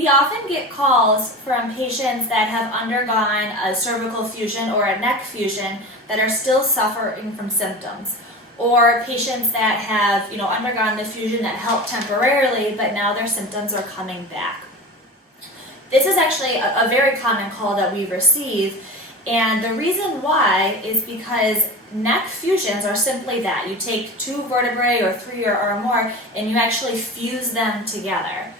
We often get calls from patients that have undergone a cervical fusion or a neck fusion that are still suffering from symptoms, or patients that have undergone the fusion that helped temporarily, but now their symptoms are coming back. This is actually a very common call that we receive, and the reason why is because neck fusions are simply that. You take two vertebrae or three or more and you actually fuse them together.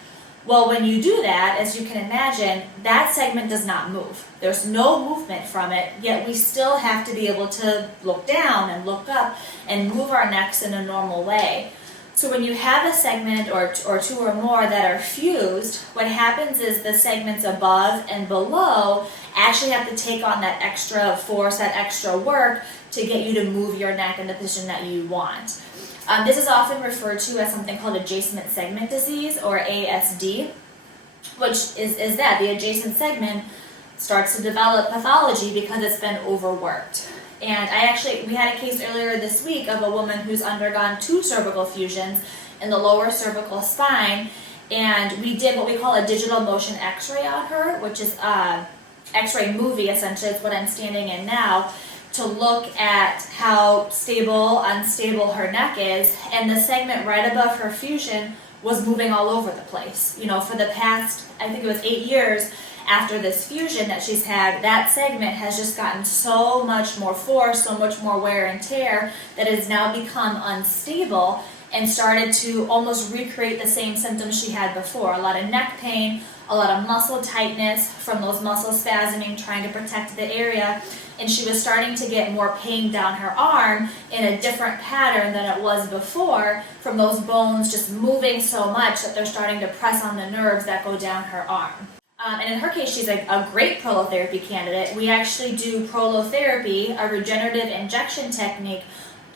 Well, when you do that, as you can imagine, that segment does not move. There's no movement from it, yet we still have to be able to look down and look up and move our necks in a normal way. So when you have a segment or two or more that are fused, what happens is the segments above and below actually have to take on that extra force, that extra work to get you to move your neck in the position that you want. This is often referred to as something called adjacent segment disease, or ASD, which is that the adjacent segment starts to develop pathology because it's been overworked. And we had a case earlier this week of a woman who's undergone 2 cervical fusions in the lower cervical spine, and we did what we call a digital motion x-ray on her, which is a x-ray movie, essentially. It's what I'm standing in now, to look at how stable, unstable her neck is, and the segment right above her fusion was moving all over the place. For the past, I think it was 8 years after this fusion that she's had, that segment has just gotten so much more force, so much more wear and tear, that it has now become unstable and started to almost recreate the same symptoms she had before. A lot of neck pain, a lot of muscle tightness from those muscles spasming, trying to protect the area, and she was starting to get more pain down her arm in a different pattern than it was before, from those bones just moving so much that they're starting to press on the nerves that go down her arm. And in her case, she's a great prolotherapy candidate. We actually do prolotherapy, a regenerative injection technique,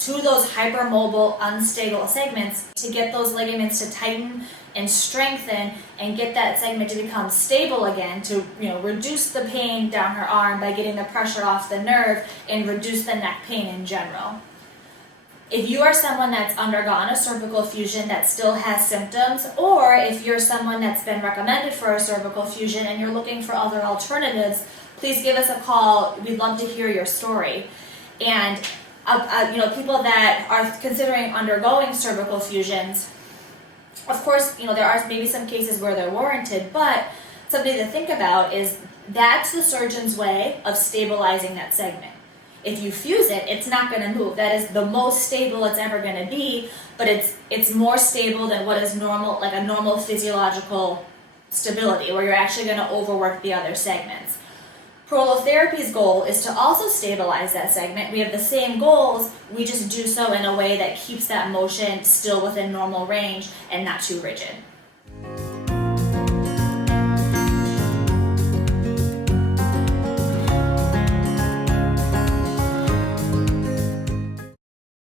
to those hypermobile, unstable segments to get those ligaments to tighten and strengthen and get that segment to become stable again, to reduce the pain down her arm by getting the pressure off the nerve and reduce the neck pain in general. If you are someone that's undergone a cervical fusion that still has symptoms, or if you're someone that's been recommended for a cervical fusion and you're looking for other alternatives, please give us a call. We'd love to hear your story. And people that are considering undergoing cervical fusions, of course, there are maybe some cases where they're warranted, but something to think about is that's the surgeon's way of stabilizing that segment. If you fuse it, it's not going to move. That is the most stable it's ever going to be, but it's more stable than what is normal, like a normal physiological stability, where you're actually going to overwork the other segments. Prolotherapy's goal is to also stabilize that segment. We have the same goals, we just do so in a way that keeps that motion still within normal range and not too rigid.